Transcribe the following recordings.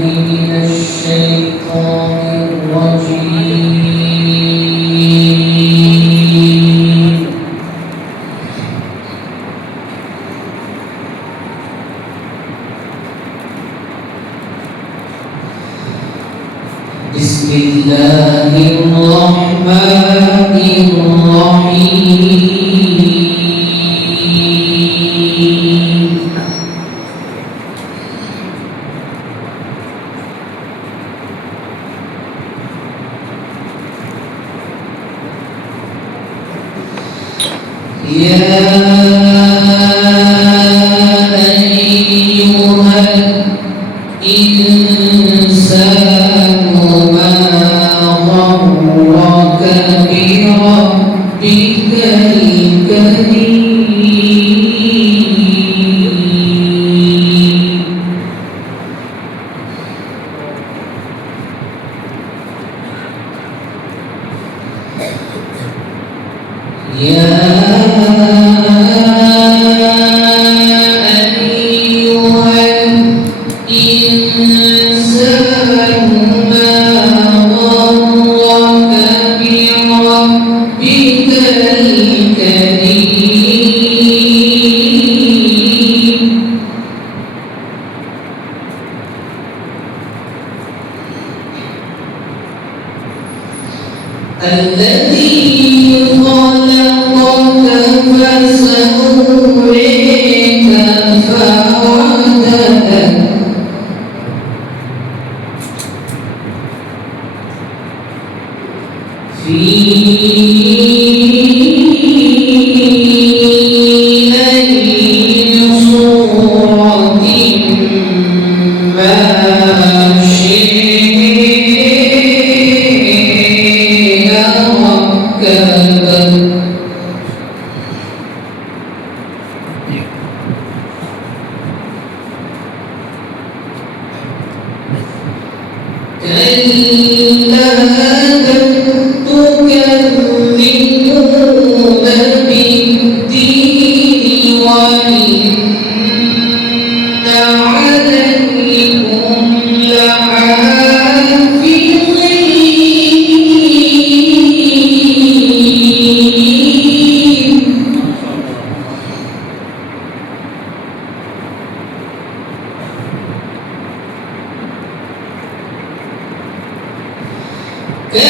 من الشيطان الرجيم. بسم الله الرحمن الرحيم. يا أيها الإنسان ما غرك بربك الكريم. يا أيها الإنسان ما غرك بربك الكريم. الذي خلقك فسويك فعدلك في أي صورة ما شئت ركبك. كلا بل تكذبون بالدين وإن عليكم لحافظين. كلا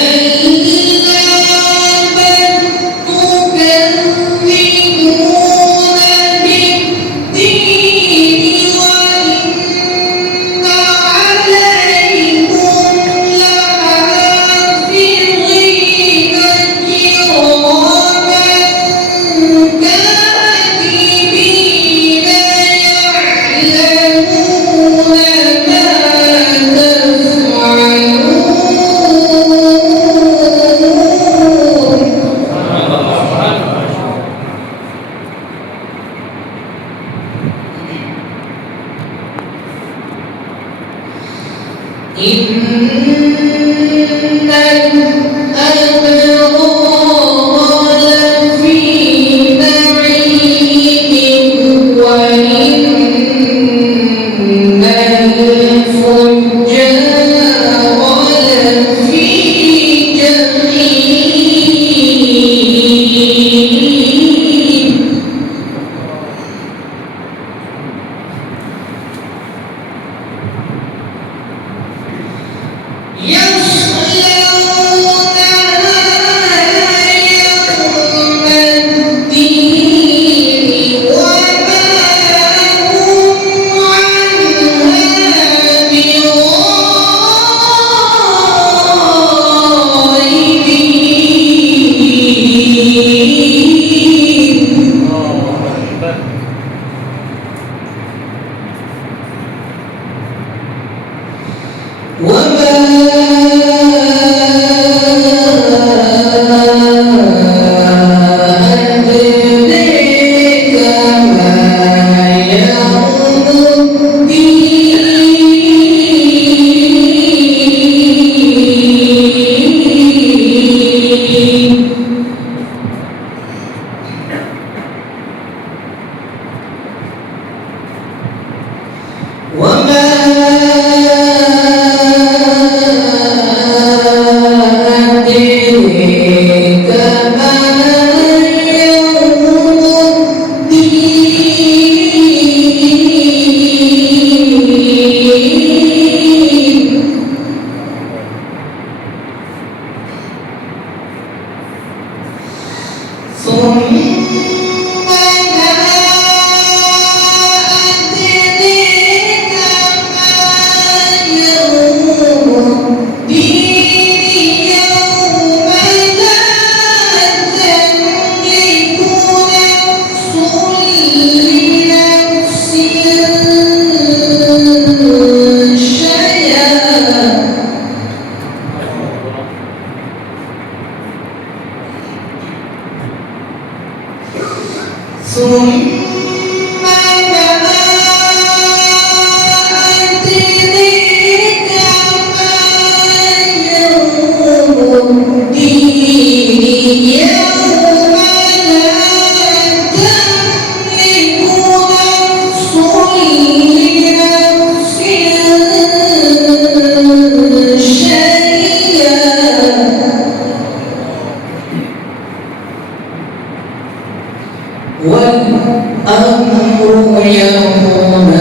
والأمر يومئذ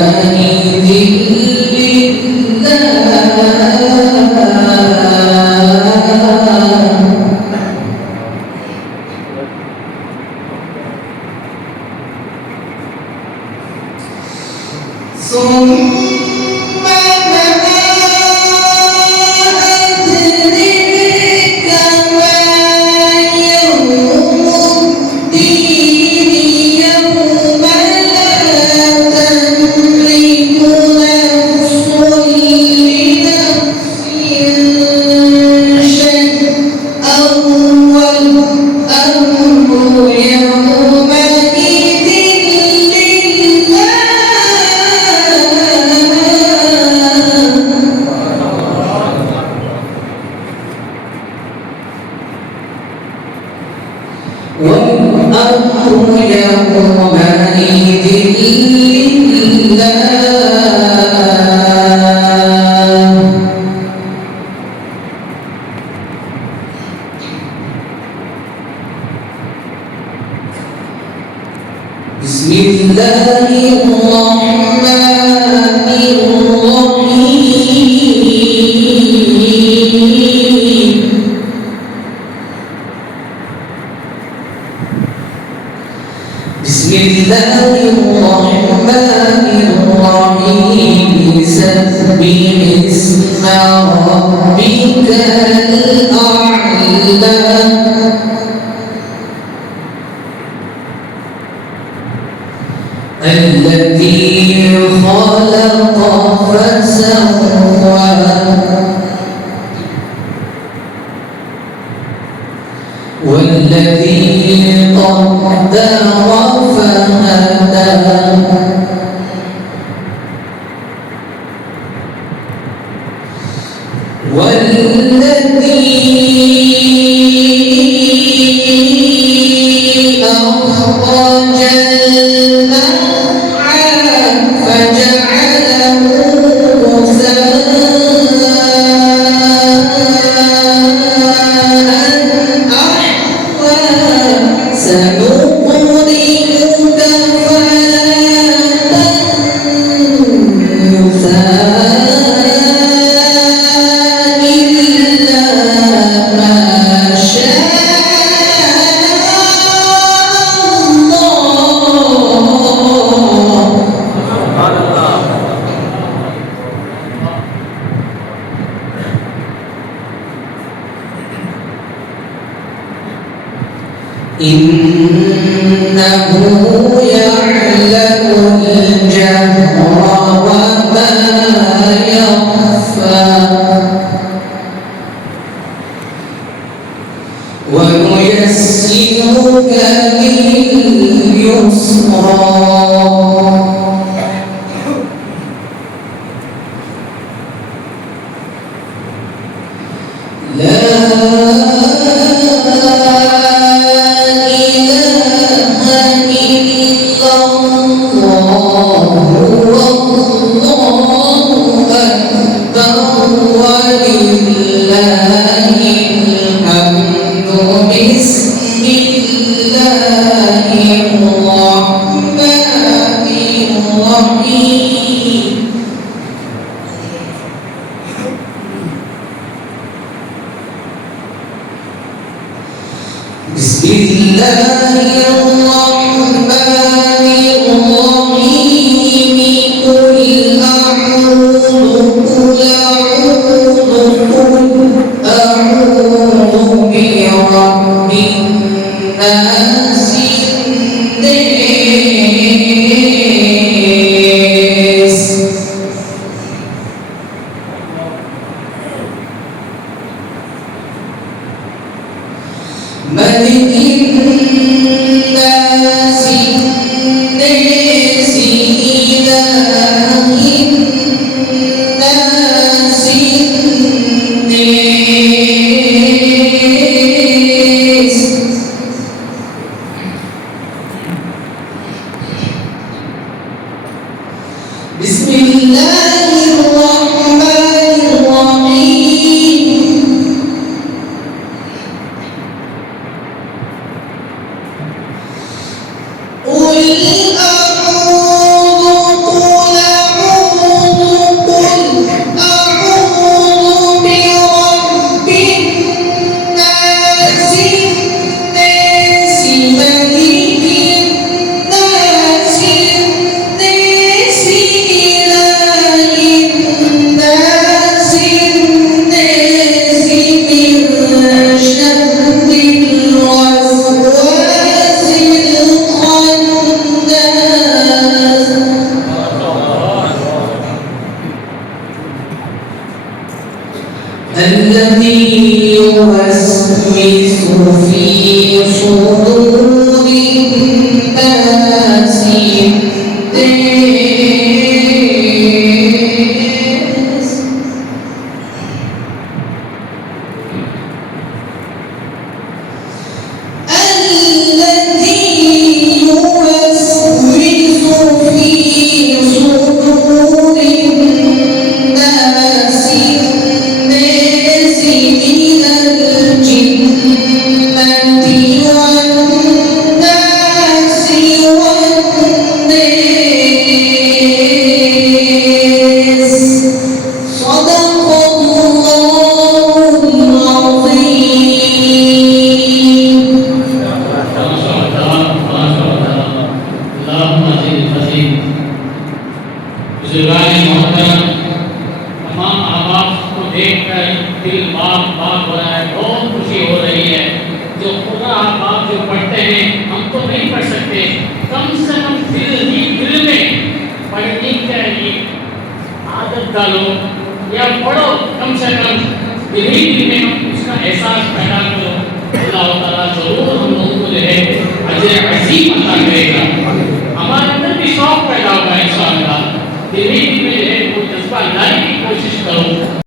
بسم الله الرحمن الرحيم بسم الله الرحمن الرحيم سبح اسم ربك الأعلى الذي خلق فسوى والذي قدر فهدى والذي أخرج إنه يعلم الجهر وما يخفى ونيسرك لليسرى بسم الله الرحمن الذي يوسوس في صدور الناس तमाम आवाज को देखकर दिल बाग बाग हो रहा है, बहुत खुशी हो रही है। जो खुदा बाग जो पढ़ते हैं हम तो नहीं पढ़ सकते, कम से कम दिल में पढ़ने की आदत डालो या पढ़ो, कम से कम दिल में हम उसका एहसास पैदा करो। अल्लाह ताला जरूर हम लोगों को जो है अजर अजीम अता करेगा। हमारे अंदर भी शौक पैदा होगा इंशाअल्लाह। दिल में जो है वो जज्बा लाने की कोशिश करो।